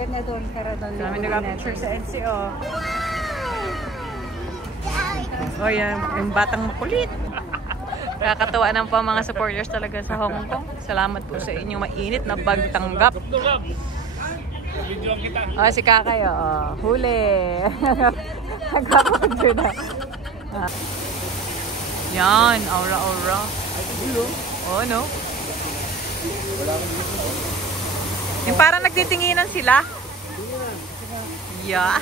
Kami nag-picture sa NCO. O yan, yung batang makulit. Nakakatawa ng po mga supporters talaga sa Hong Kong. Salamat po sa inyong mainit na pagtanggap. O, si Kakay, o. Huli. Nagpapagod na. Yan, aura-aura. Oh, no? Yung parang nagtitinginan sila. Yan.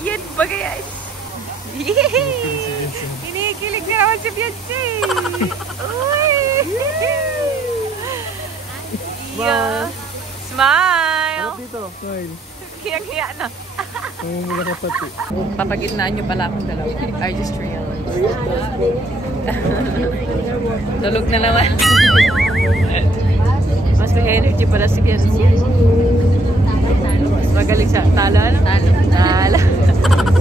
Yan ba guys? Yay! Kinikilig na naman si Beyonce. Uy! Yeah. Smile! Harap dito. Smile. Kiyang-kiya na. Mamumula ka pati. Papagitnaan nyo pala akong dalawa. I just realized. Tulog na naman. Mas may energy pala si Beyonce. Mas magaling sa talo. Talo.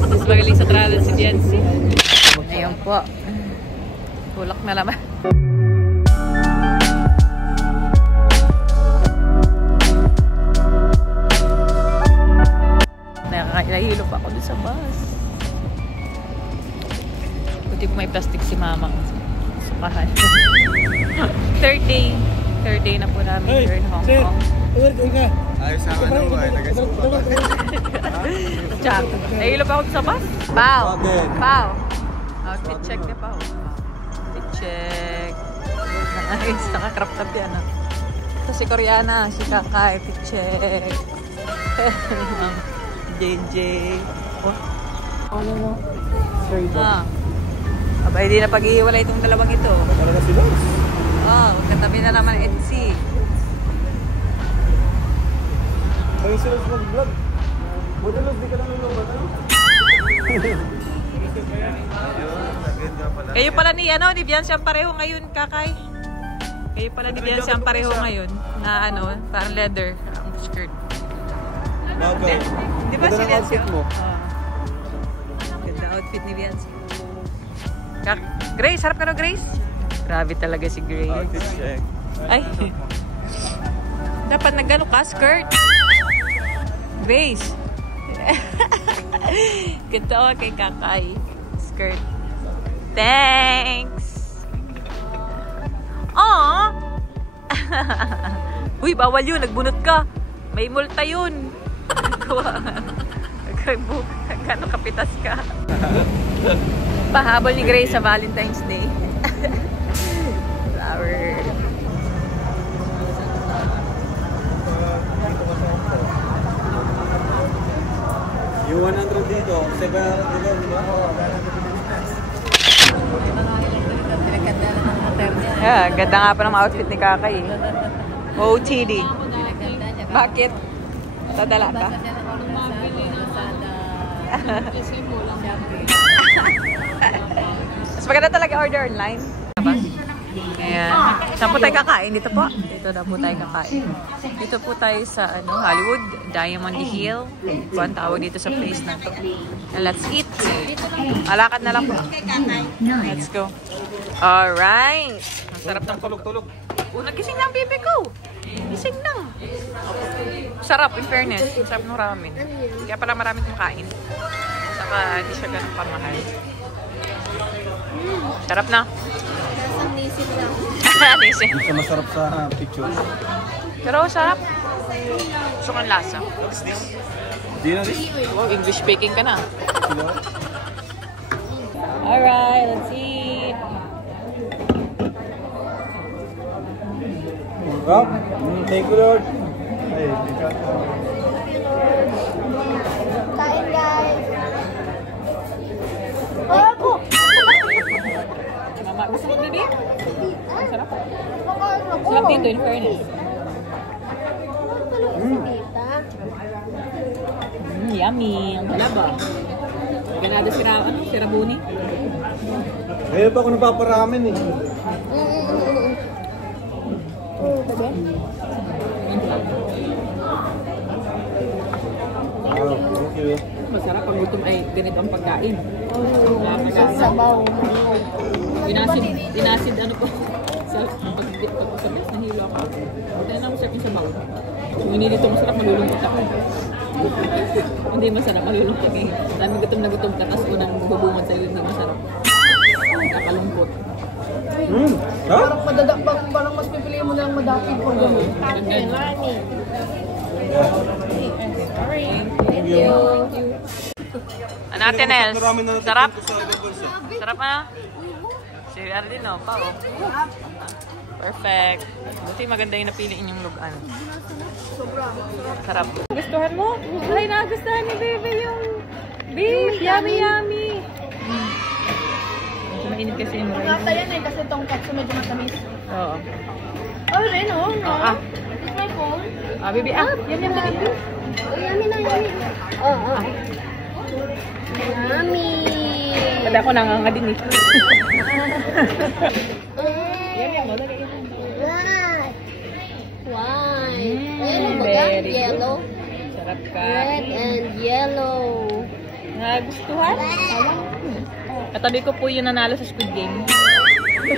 Mas magaling sa travel si Beyonce. Ayun po. Tulak na naman. Nahihilo pa ako dun sa bus. Buti po may plastic si mama. Sukahan. Third day na po namin here in Hong Kong. Ayos sa ano ba? Nagasupa. Check. Nahihilo pa ako dun sa bus. Pao. Pao. Outfit check na Pao. Outfit check. Nice. Naka-crop top yan. Ito si Koreana. Si Kakay. Outfit check. JJ. Ano mo? Aba, hindi na pag-iiwalay itong dalawang ito. Talaga si Lars. Katabi na naman NC. Kaya si Lars mag-vlog. Buti Lars, di ka lang nilungan. Kayo pala ni Beyonce ang pareho ngayon, Kakay. Kayo pala ni Beyonce ang pareho ngayon. Na parang leather ang skirt. Okay. Di ba si Beyonce? Ganda outfit ni Beyonce. Grace, harap ka na Grace. Grabe talaga si Grace. Outfit check. Ay. Dapat nagano ka, skirt. Grace. Ganda ako kay Kakay. Skirt. Thanks. Aww. Uy, bawal yun. Nagbunot ka. May multa yun. Gano'ng kapitas ka. Pahabol ni Grace sa Valentine's Day. Flower. Yung 100 dito, 700 dito, di ba? Yeah, ganda nga pa ng outfit ni Kakay. OTD. Bakit? Tadala ka? Mas maganda talaga order online. Ayan. Saan po tayo kakain? Dito po. Dito na po tayo kakain. Dito po tayo sa Hollywood, Diamond Hill. Po ang tawag dito sa place na to. And let's eat. Alakad na lang po. Let's go. Alright. Ang sarap ng tulog-tulog. Nagising na ang bibi ko. Gising na. Sarap, in fairness. Sarap ng ramen. Kaya pala maraming kumakain. Saka hindi siya ganun pamahal. Sarap na. Lasang nisip lang. Nisip. Hindi siya masarap sa picture. Pero sarap. Gusto kang lasa. Di na rin. Wow, English speaking ka na. Alright, let's eat. Rob, thank you Lord. Ay, Kain guys. Ako! Mama, gusto mo bibi? Sarap. Pakain ako. Sarap dito, in fairness. Tulog si Tita. Yummy. Ang talaba. Ganado si Rabuni. Ngayon pa ako napaparamin eh. Tabi? Wow, thank you. Masarap pag gutom ay ganito ang pagkain. Sabaw. Dinasid ano po. Sa pagkasabis, nahilo ako. Ito na mo siya yung sabaw. Kung hindi dito masarap, malulungkot ako. Hindi masarap, malulungkot eh. Dami gutom na gutom ka, tapos unang bubungad sa'yo hindi masarap. Kakalungkot. Parang mas pipiliin mo na lang madapig ko gano'n. Ganyan. Thank you. Ano natin, Els? Sarap? Sarap na? Si Ardin, oh, pa, oh. Perfect. Buti maganda yung napili inyong lugan. Sarap. Gustuhan mo? Ay, nagustuhan ni Baby yung beef. Yummy, yummy. Mainit kasi yung rice. Nasa yan eh, kasi tongkatsu medyo matamis. Oo. Oh, rin oh. Is my phone? Baby, yummy, baby. Yummy na, yummy. Yummy. Pwede ako nanganga din eh. Yummy mo, lagay yun. Why? Very Yellow. Sarap ka. Red and yellow. Nagustuhan? Katabi ko po yung nanalo sa Squid Game. 4,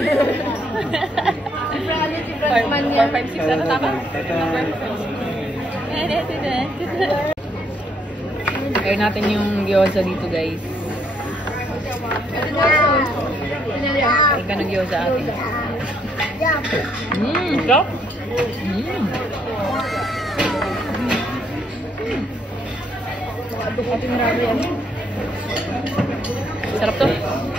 5, 6, ano tama? Try natin yung gyoza dito, guys. Ika ng gyoza atin. Sarap? Sarap to.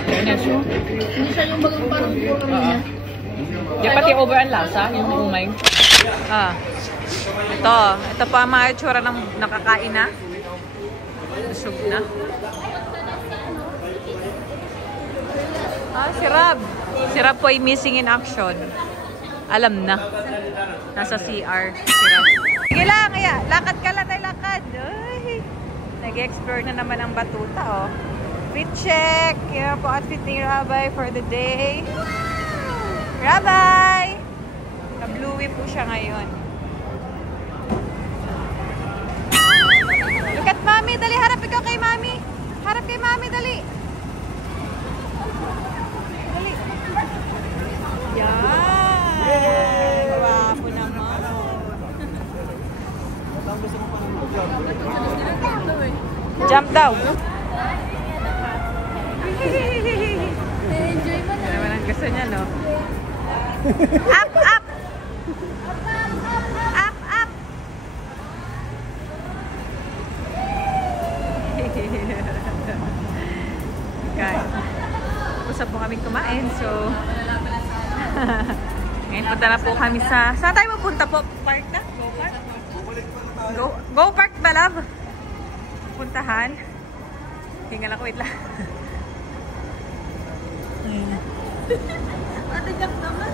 Fairness. Hindi siya yung bagang parang puro niya. Di pati over ang lasa, yung umay. Ito pa ang mga itsura ng nakakain na. Busog na. Si Rab. Si Rab po ay missing in action. Alam na. Nasa CR. Si Rab. Sige lang, lakad ka lang tayo, lakad. Nag-explore na naman ang batuta, oh. Fit check. Yan po outfit ni Rabay for the day. Rabay! Na-bluey po siya ngayon. Look at Mami. Dali, harap ikaw kay Mami. Harap kay Mami, dali. Dali. Yan. Guwapo naman. Jump daw. Enjoy mo na. Ano naman ang gusto niya, no? Up, up! Up, up! Okay. Usap po kaming kumain, so... Ngayon punta na po kami sa... Saan tayo mapunta po? Park na? Go Park? Go Park ba, love? Puntahan. Hingal ako, wait lang. Ate Jack naman.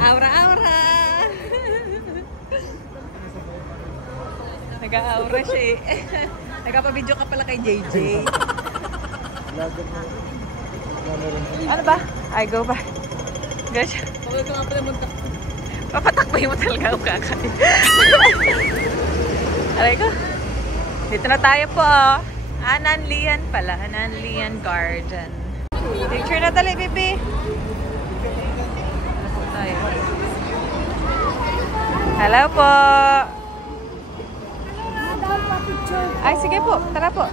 Aura-aura! Nag-aura siya eh. Nagpapabidyo ka pala kay JJ. Ano ba? Ay, go ba? Gosh. Pagod ka nga pala muntak. Papatakbay mo talaga ako kakain. Aray ko. Dito na tayo po. Nanlian pala. Nanlian Garden. Picture na dali, baby. Tayo. Hello po. Ay, sige po. Tara po.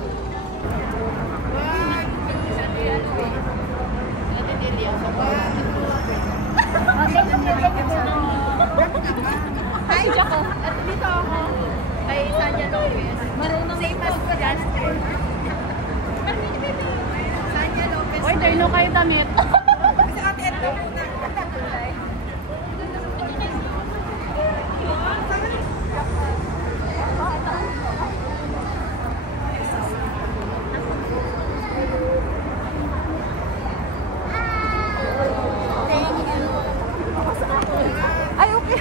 Hi, Jaco. At dito ako. Kay Sanya Lopez. Same as Justin. Sanya Lopez. Uy, dahil kayo damit. Kasi ate, ito muna. Ay, okay.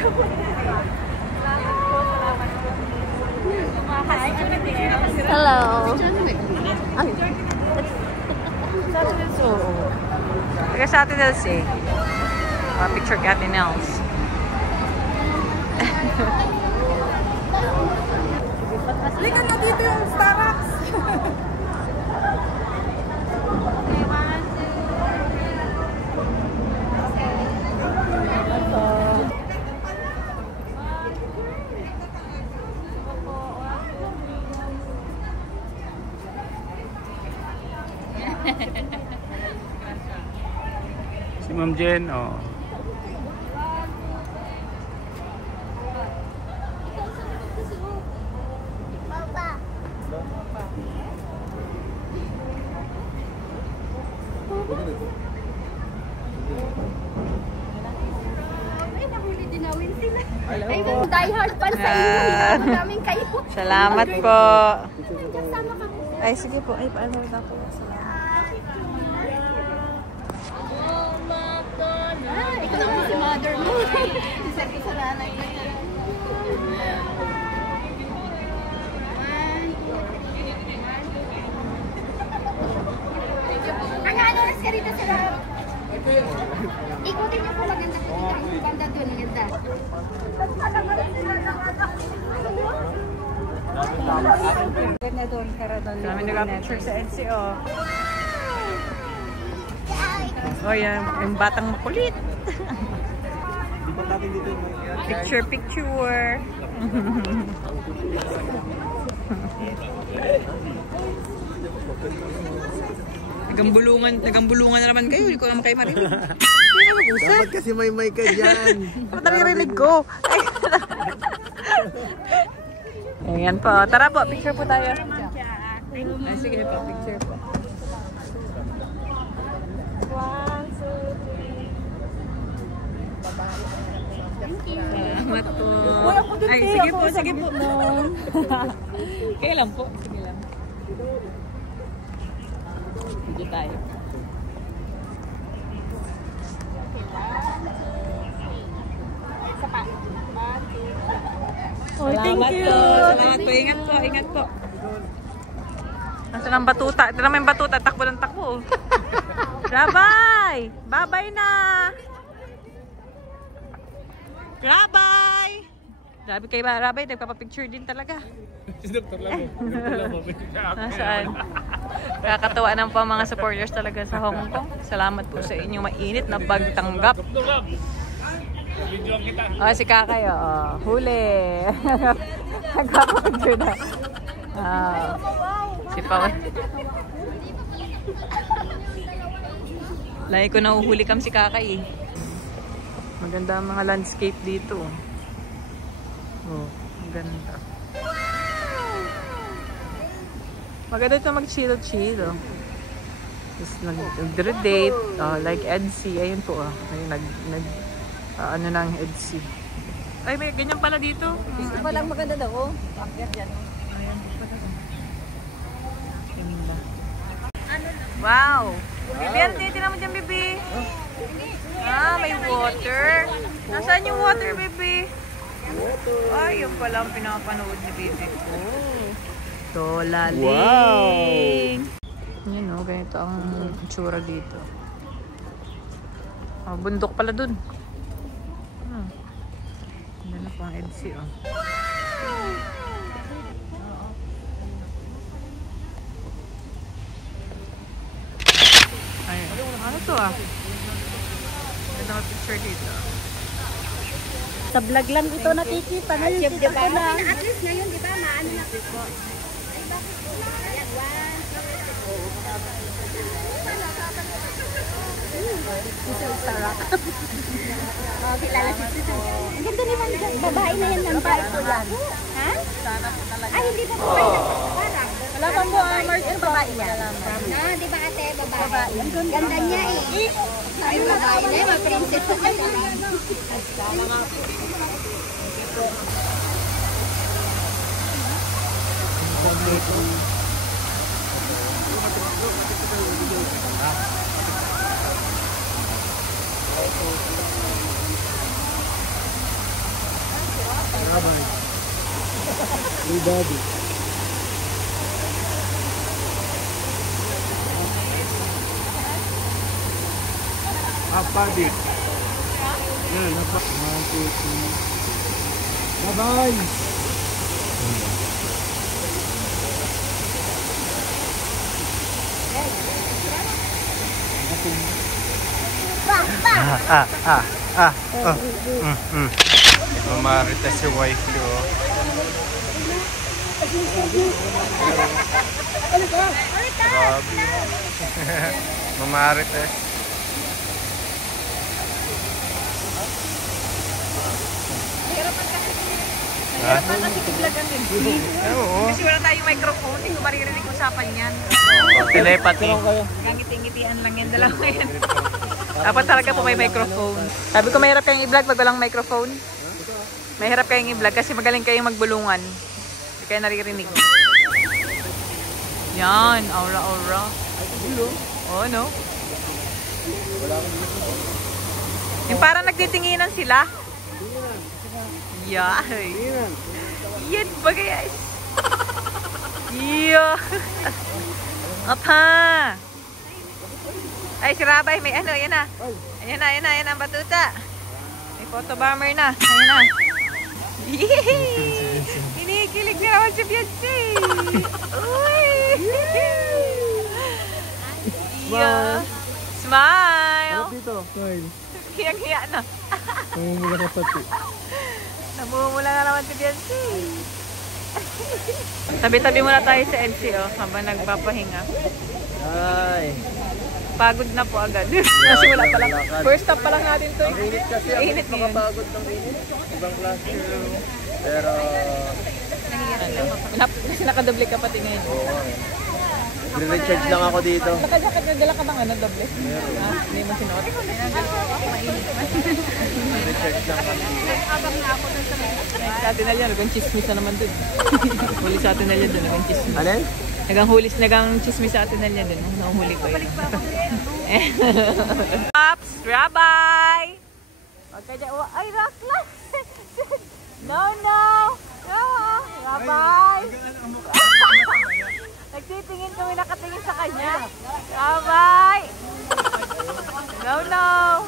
Hello. Taga sa atin else eh. Picture ka atin else. Likan na dito yung Starbucks. Ma'am Jen, oh. Ay, nahuli din nawin sila. Ay, die hard pan sa iyo. Maraming kayo. Salamat po. Kasama ka po. Ay, sige po. Ay, paano na po? Salamat. Ikaw naman si mother mo. Sabi sa nanay ko. Ang ano na siya rito sila. Ikutin niyo po maganda po dito. Ang banda doon, maganda. Ganda doon, kara doon. Kami nag-picture sa NCO. Oh, yan. Yung batang makulit. Picture, picture. Nagambulungan na naman kayo. Hindi ko naman kayo marinig. Dapat kasi may mic ka dyan. Dapat naririnig ko. Ayan po. Tara po, picture po tayo. Ay, sige po, picture po. 1, 2, 3. Salamat po. Ay, sige po, sige po. Kaya lang po. Sige lang. Video tayo. Salamat po. Salamat po. Ingat po. Ingat po. Nasaan ang batuta? Ito naman yung batuta. Takbo ng takbo. Rabay! Babay na! Rabay! Grabe kayo ba? Rabay, nagpapapicture din talaga. Si Dr. Lamo. Nasaan? Kakatawa ng po mga supporters talaga sa Hong Kong. Salamat po sa inyong mainit na pagtanggap. Oh, si Kakay, oh. Huli. Nagpapicture na. Si Pao. Lagi ko nahuhuli kam si Kakay eh. Maganda ang mga landscape dito. Oh, maganda. Maganda ito mag-chill-chill. Oh. Tapos nag-date. Oh, like EDC. Ayun po. Oh. Ayun, ano na ang EDC. Ay, may ganyan pala dito. Gusto pa lang maganda daw, oh. Akyat yan, oh. Wow! Bibi, ano tinitin mo dyan, Bibi? Ah, may water. Nasaan yung water, Bibi? Ay, yun pala ang pinapanood ni Bibi ko. Tolaling! Wow! Yan o, ganito ang itsura dito. Oh, bundok pala dun. Ganda po ang EDC, oh. Ayun. Ano to ah? Ganda ko picture dito. Sa vlog lang ito nakikita. Ngayon, Diba? Okay na, at least ngayon, di ba? Maano na po. Ay, bakit po na? Ayan, 1. Kilala si Susan. Ang ganda naman dyan. Babae na yan ng babae po yan. Ha? Ay, hindi ba po kayo? Parang. Wala pa po ang Mars yung babae yan. No, di ba ate, babae? Ganda niya eh. Ay, babae na yan. Princess na yan. Hey, Daddy. Buddy. Yan, napa. 1, 2, 3. Bye-bye! Mamarita si wife ko. Grabe. Mamarita. Hirap pa kasi i-vlog ang MC. Oo. Kasi wala tayong microphone, hindi ko maririnig usapan yan. Telepathy. Gangiti-ngitian lang yan, dalawa yan. Dapat talaga po may microphone. Sabi ko mahirap kayong i-vlog pag walang microphone. Mahirap kayong i-vlog kasi magaling kayong magbulungan. Hindi kayo naririnig. Yan, aura-aura. Oo, no? Yung parang nagtitinginan sila. Yay! Yan ba guys? Yeah! Apa! Ay, si Rabay, may ano, yan na. Ayan na, ayan na ang batuta. May photo bomber na. Ayan na. Yay! Kinikilig na naman si Beyonce! Uy! Yeah! Smile! Dito. Smile. Hiyang-hiya na. Namumula ka pati. Namumula na naman si Beyonce. Tabi-tabi muna tayo sa MC habang nagpapahinga. Ay. Pagod na po agad. Kasi wala pa lang. First stop pa lang natin to. Init kasi. Init ngayon. Makapagod ng init. Ibang klase. Pero... Nakadoble ka pati ngayon. Re-recharge lang ako dito. Naka-jacket na dala ka bang ano, doble? Ha? Hindi mo sinuot? Re-recharge lang kami. Sa atin na yan, nagang chismis na naman dun. Huli sa atin na yan dun, nagang chismis. Alin? Nagang chismis sa atin na yan dun. Nakuhuli ko yun. Pops, Rabay! Huwag ka dyan. Ay, Rakla! No, no! No! Rabay! Nagtitingin kami, nakatingin sa kanya. Rabay! No, no!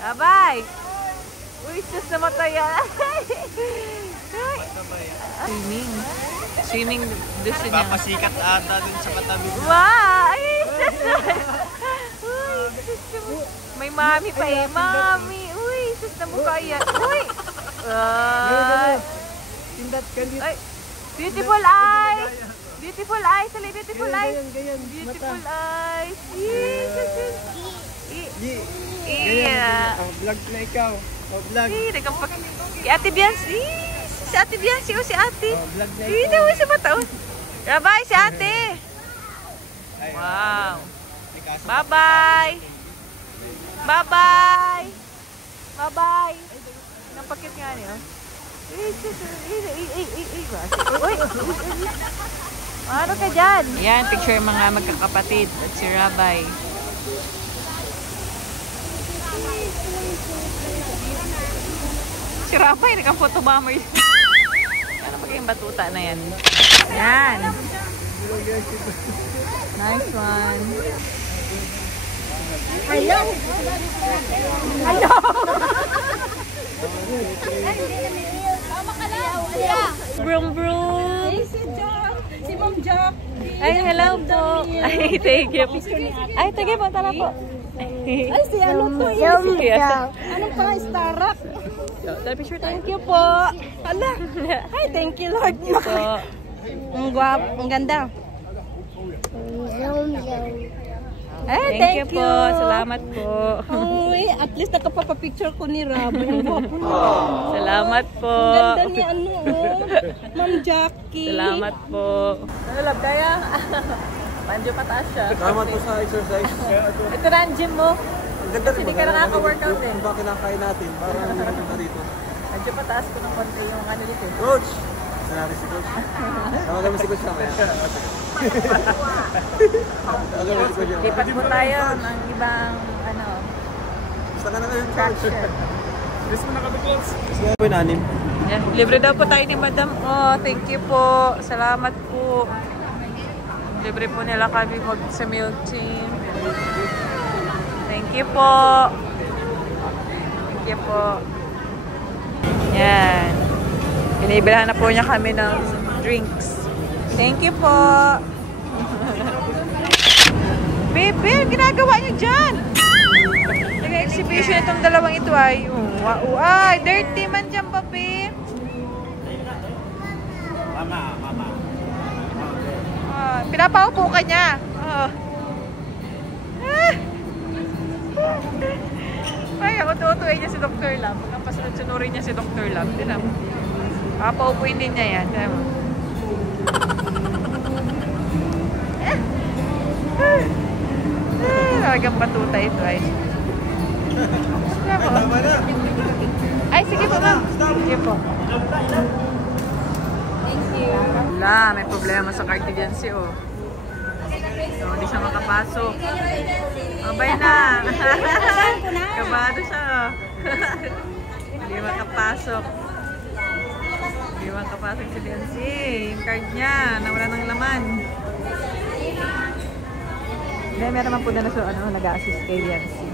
Rabay! Uy, sus namatay yan. Swimming. Swimming gusto niya. Papasikat ata dun sa katabi. Wow! Ay, sus! Uy, sus! May mami pa eh. Mami! Uy, sus na mukha yan. Uy! Ay! Beautiful eyes! Beautiful eyes! Sali, beautiful eyes! Beautiful eyes! Jesus! Iya! Vlog na ikaw. Vlog. Si Ate Beyonce! Si Ate Beyonce! O si Ate! Hindi mo si Mata! Rabay! Si Ate! Wow! Bye-bye! Bye-bye! Bye-bye! Napakit nga niya. Uy! Ano ka dyan? Yan, picture mga magkakapatid at si Rabay. Si Rabay, nagka-photo bomber. Ano pa kayong batuta na yan? Yan! Nice one! Hello! Hello! Brum brum! Si Ma'am Jack. Ay, hello po! Ay, thank you. Ay, sige po, tala po. Ay, si ano to? Anong pa? Starak. Picture tayo. Thank you po. Ala. Ay, thank you Lord. Po. Ang guwap, ang ganda. Ay, Thank you po. Salamat po. Uy, at least nakapapapicture ko ni Rab. Ang guwapo niya. Salamat po. Ang ganda ni ano, Ma'am Jackie. Salamat po. Ano love kaya? Panjo pataas siya. Salamat po sa exercise. Ito na ang gym mo. Ang ganda Kasi di ka nakaka-workout eh. Kung ba kinakain natin, parang na dito. Panjo pataas ko ng konti yung ano dito. Coach! Saan natin si Coach? Tawagan mo si Coach mamaya. Tawagan mo si Coach. Lipat po tayo ng ibang ano, Basta ka na ngayon, Coach. traction. Gusto mo nakabiklos? Sige po yung anim. Yeah, libre daw po tayo ni Madam. Oh, thank you po. Salamat po. Libre po nila kami mag sa milk tea. Thank you po. Thank you po. Yan. Binibilahan na po niya kami ng drinks. Thank you po. Bebe, ginagawa niyo dyan? Nag-exhibition itong dalawang ito ay. Ay, dirty man dyan, papi. Mama. Pinapaupo ka niya. Oh. Ay, ako tutuin niya si Dr. Lab. Pagkapasunod-sunurin niya si Dr. Lab. Tinan mo. Papaupuin din niya yan. Kaya mo. Talagang patuta ito ay. Ay, sige po ma'am. Sige po. Thank you. Wala, may problema sa card ni Jancy oh. So, hindi siya makapasok. Abay na. Kabado siya. Hindi makapasok. Hindi makapasok si Jancy. Yung card niya, nawala ng laman. Hindi, meron naman po na so, nag-a-assist kay Jancy.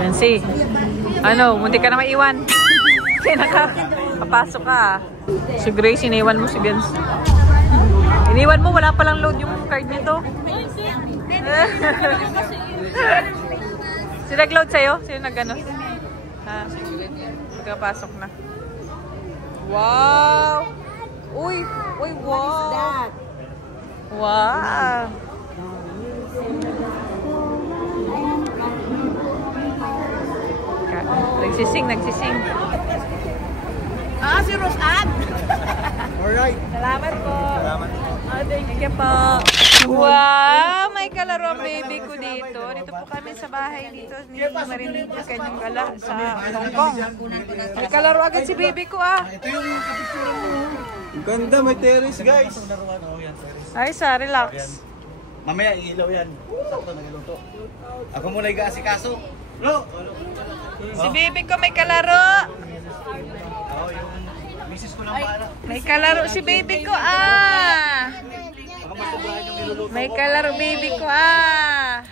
Jancy, munti ka na maiwan. Kasi nakapasok ka. Si Grace, iniwan mo si Jancy. Iniwan mo, wala palang load yung card nito. Sino nag-load sa'yo? Sino nag-ano? Magkapasok na. Wow! Uy! Uy, wow! Wow! Nagsising. Si Rosan. Alright. Salamat po. Salamat. Thank you po. Wow! May kalaro ang baby ko dito. Dito po kami sa bahay dito ni Marin kanyang gala sa Hong Kong. May kalaro agad si baby ko ah. Ito yung kapicturan mo. Ang ganda, may terrace guys. Ay, relax. Mamaya iilaw yan. Sakto nagluto. Ako muna i-asikaso. Lo! Si baby ko may kalaro. Oo, yung misis ko lang paano. May kalaro si baby ko ah. Baka masobrahan yung niluluto. May kalaro baby ko ah.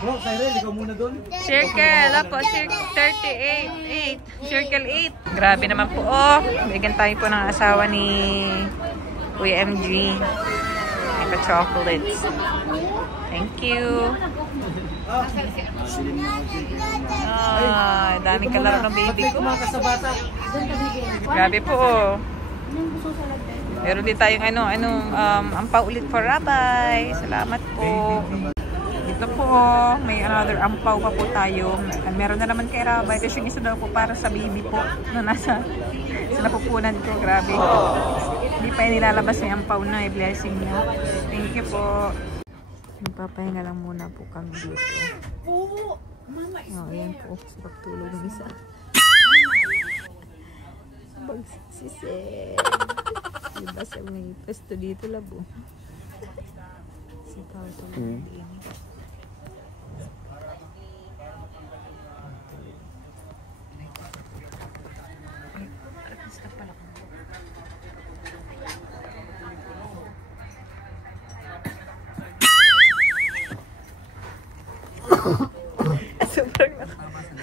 Bro, Cyril, ikaw muna doon. Circle, po, circle 38, 8, circle 8. Grabe naman po, oh. Bigyan tayo po ng asawa ni Kuya MG. May pa-chocolates. Thank you. Daming kalaro ng baby ko. Grabe po, oh. Meron din tayong ampaw ulit for Rabay. Salamat po. Ito po, may another ampaw pa po tayo. Meron na naman kay Rabay. Tapos yung isa daw po para sa baby po na nasa napupunan ko. Grabe. Hindi pa yung nilalabas yung ampaw na. Blessing niya. Thank you po. Magpapahinga lang muna po kami dito. Oh, ayan po. Pagtulog ng isa. Bagsisisig. Diba sa may pesto dito labo. Sitaw ito lang din.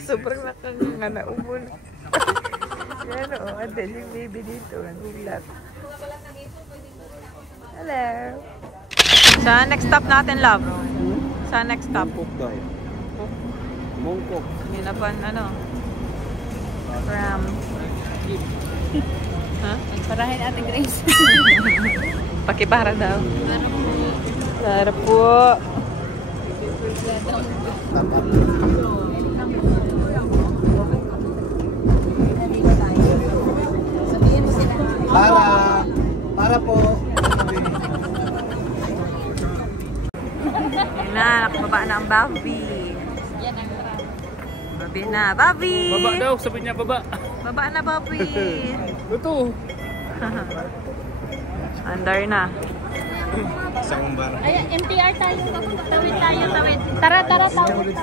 Sobrang nakanganaumon. Yan o, adel yung baby dito. Nagulat. Hello. Sa next stop natin, love? Sa next stop? Mongkok. Hindi na pa, From... Ha? Parahin Ate Grace. Pakibara daw. Para po. Para po. Yan na, nakababa na ang Bobby. Bobby na. Bobby! Baba daw, sabi niya baba. Baba na, Bobby. Ito. Andar na. Ay, MTR tayo. Tawid. Tara, tawid.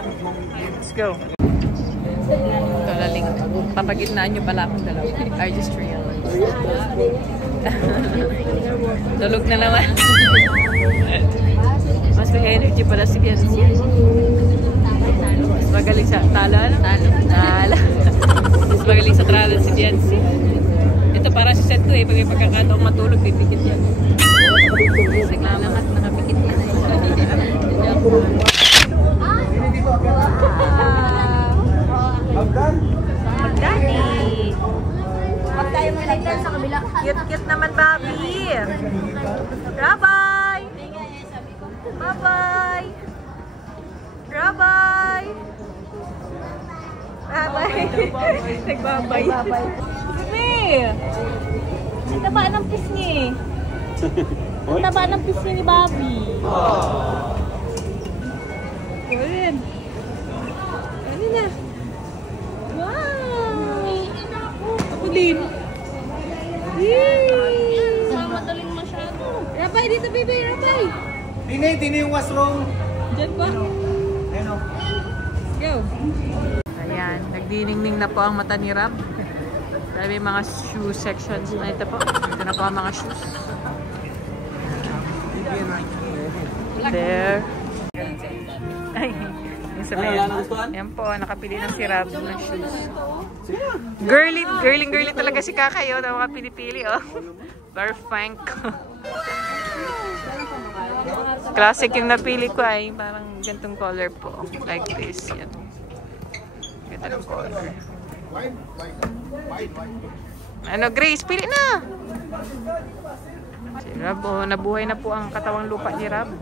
Let's go. Talaling. Papagitnaan nyo pala akong dalawa. I just realized. Tulog na naman. Mas may energy pala si Bian. Mas magaling sa talo. Mas magaling sa travel si Biancy. Ito para si Set 2 eh. Pag may pagkakataong matulog, pipikit yan. Naglalamat, nakapikit yan. Magdani. Huwag tayo malagyan sa kabila. Cute naman, Bobby. Bye-bye. Bye-bye. Bye-bye. Bye-bye. Nagbabay. Bye-bye. Ang taba ng pisngi. Ang taba ng pisngi ni Bobby. Kunin. Ano na? Wow! Ako din. Yay! Madaling masyado. Rapay, dito baby, Rapay. Tini yung washroom. Diyan pa. Ayan o. Go. Ayan, nagdiningning na po ang mata ni Rab. May mga shoe sections na ito po. Ito na po ang mga shoes. There. Ay, yung sa may. Yan po, nakapili na si Rab ng shoes. Girly talaga si Kakayo na mga pinipili, oh. Barfank. Classic yung napili ko ay parang gantong color po. Like this. Yan. Ganda ng color. Ano, Grace? Pili na! Si Rab, oh, nabuhay na po ang katawang lupa ni Rab.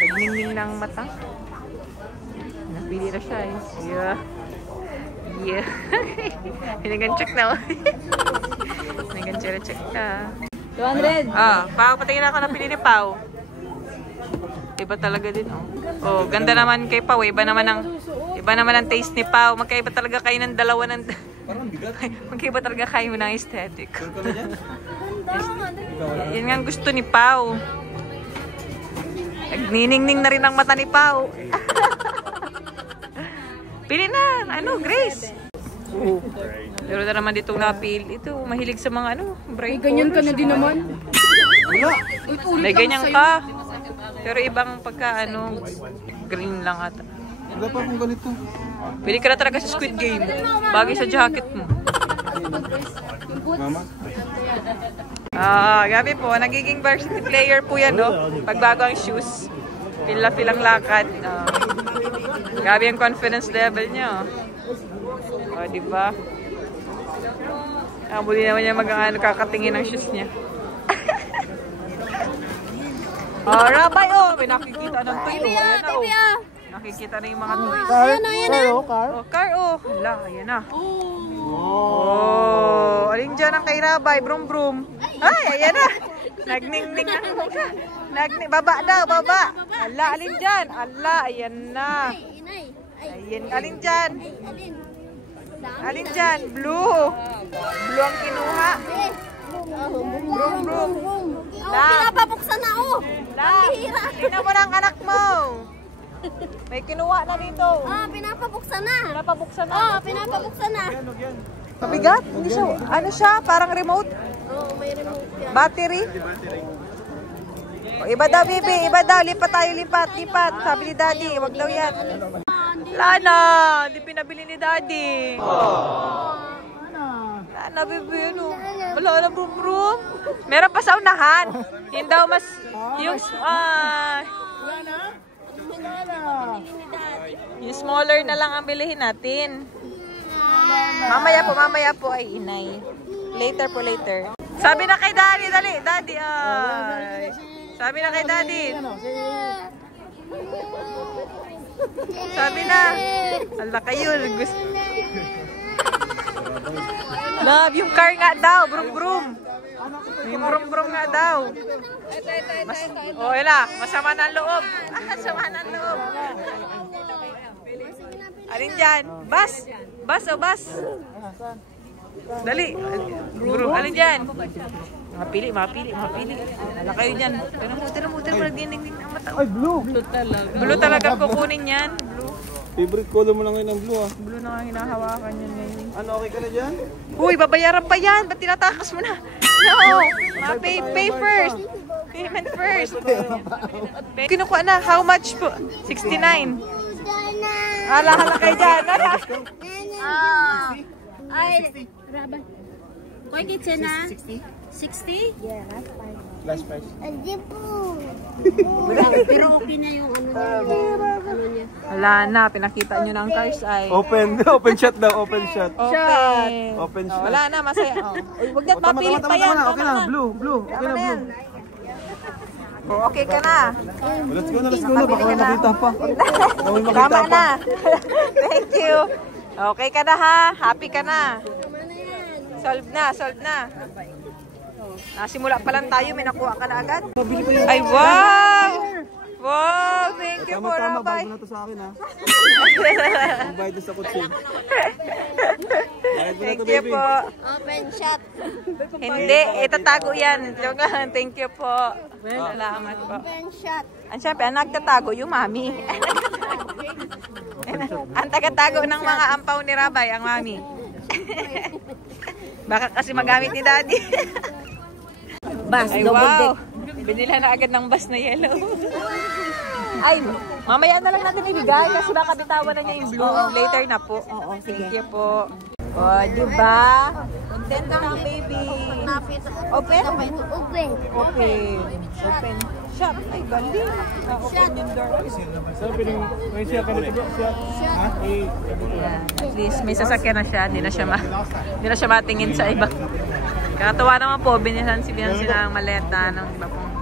Nagningning ng mata. Napili na siya eh. Yeah. Yeah. Hinagan-check na. Hinagan-check na. 200. Ah, Pao, patingin ako na pili ni Pao. Iba talaga din, oh. Oh, ganda naman kay Pao. Iba naman ang taste ni Pao. Magkaiba talaga kayo ng dalawa ng... Magkaiba talaga kayo ng aesthetic. Yan nga gusto ni Pao. Nagniningning na rin ang mata ni Pao. Pili na! Ano, Grace? Oh. Pero na naman ditong napili. Ito, mahilig sa mga ano, bright colors. Ganyan ka na din naman. May ganyan ka. Pero ibang pagka ano, green lang ata. Wala pa akong ganito. Pwede ka na talaga sa Squid Game. Bagay sa jacket mo. Mama? Gabi po, nagiging varsity player po yan, no? Pagbago ang shoes. Pila-pilang lakad. Gabi ang confidence level niya. O, diba? Muli naman niya kakatingin ng shoes niya. Rabay, oh! May nakikita ng tuyo. Ayan na, oh. Nakikita na yung mga toys. Car? Oh, car, oh. Hala, ayan na. Oh, alin dyan ang kay Rabay? Brum brum. Ay, ayan na. Nagningning na. Baba daw, baba. Hala, alin dyan? Hala, ayan na. Ayan, alin dyan? Alin dyan? Blue. Blue ang kinuha. Brum brum. Pinapabuksan na, oh. Tingnan mo na ang anak mo. May kinuha na dito. Pinapabuksan na. Pinapabuksan na. Pinapabuksan na. Mabigat? Hindi siya. Ano siya? Parang remote? May remote yan. Battery? O, iba daw, baby. Iba daw. Lipat tayo. Lipat. Sabi ni Daddy. Wag daw yan. Wala na. Hindi pinabili ni Daddy. Wala na, baby. Ano? Wala na, brum-brum. Meron pa sa unahan. Yung daw mas... Yung... Yung smaller na lang ang bilihin natin. Mamaya po ay inay. Later po, later. Sabi na kay Daddy, Daddy, ay. Sabi na kay Daddy. Sabi na. Ala kayo. Love, yung car nga daw. Brum brum. Yung brum brum nga daw. Masama ng loob. Masama ng loob. Alin dyan? Bus. Bus. Dali. Bro, alin dyan? Mapili. Ala kayo dyan. Pero mo. Nagdinigning ang mata. Ay, blue. Blue talaga kukunin yan. Blue. Favorite color mo lang ngayon ang blue, ah. Blue na nga hinahawakan yan ngayon. Ano, okay ka na dyan? Uy, babayaran pa yan. Ba't tinatakas mo na? No. Pay first. Payment first. Kinukuha na. How much po? 69. Hala kayo dyan. Ay, Rabay. Kuya kitchen na? 60? 60? Yeah, Last price. Hindi po. Pero okay na yung ano niya. Wala na. Pinakita nyo na ang cars ay. Open shot daw, open shot. Open shot. Wala na, masaya. Uy, wag na't mapilit pa yan. Okay na, blue. Okay na, blue. Okay ka na. Let's go na. Baka may makita pa. Tama na. Thank you. Okay ka na ha. Happy ka na. Solve na, solve na. Nasimula pa lang tayo, may nakuha ka na agad. Ay, wow! Wow, thank you po, Tama-tama, Rabay. bago na to sa akin ha. Ang bayad na sa kutsi. Thank you po. Open shot. Hindi, itatago yan. Thank you po. Salamat po. Open shot. Ang syempre, ang nagtatago yung mami. Ang tagatago ng mga ampaw ni Rabay, ang mami. Baka kasi magamit ni Daddy. Bas, Ay, double wow. deck. Binila na agad ng bus na yellow. Ay, mamaya na lang natin ibigay kasi baka bitawan na niya yung blue. Later na po. Oo, sige. Thank you po. O, diba? Content na ang baby. Open? Open. Okay. Open. Shop. Ay, galing. Na-open yung door. Saan piling, may siya ka nito bro? Siya? Ha? Yeah. At least may sasakyan na siya. Hindi na siya matingin sa iba. Kakatawa naman po, binisan sila ng maleta ng iba pong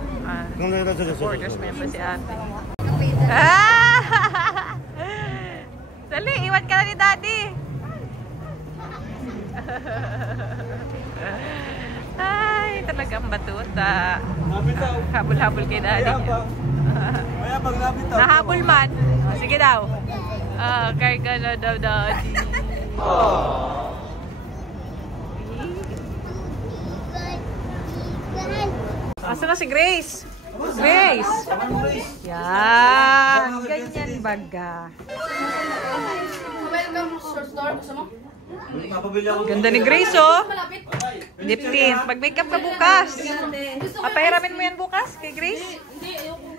supporters. May pa si ate. Ah! Dali, iwan ka na ni Daddy. Ay, talagang batuta. Habol-habol kay Daddy niya. Maya pag nabitaw. Nahabol man. O, sige daw. Karga na daw, Daddy. Asa na si Grace? Grace! Yan! Ganyan baga. Ganda ni Grace, oh! Lip tint. Mag-makeup ka bukas. Papahiramin mo yan bukas kay Grace?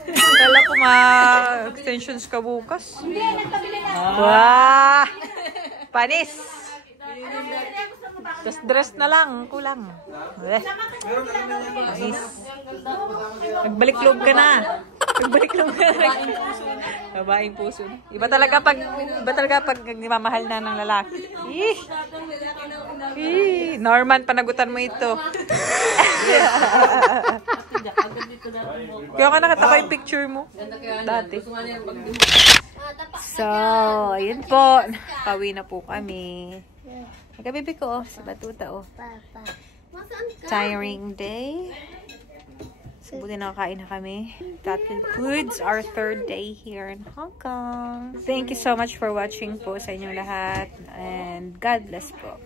Kala ko ma-extensions ka bukas. Wow! Panis! Just dress na lang, kulang. Nice. Nagbalik loob ka na. Nagbalik loob ka na. Babaeng puso. Iba talaga pag nagmamahal na ng lalaki. Norman, panagutan mo ito. Kaya ka nakataka yung picture mo. Dati. So, ayun po. Pauwi na po kami. Nagkabibi ko, oh, sa batuta, oh. Tiring day. So, buti nakakain na kami. That concludes our 3rd day here in Hong Kong. Thank you so much for watching po sa inyong lahat. And God bless po.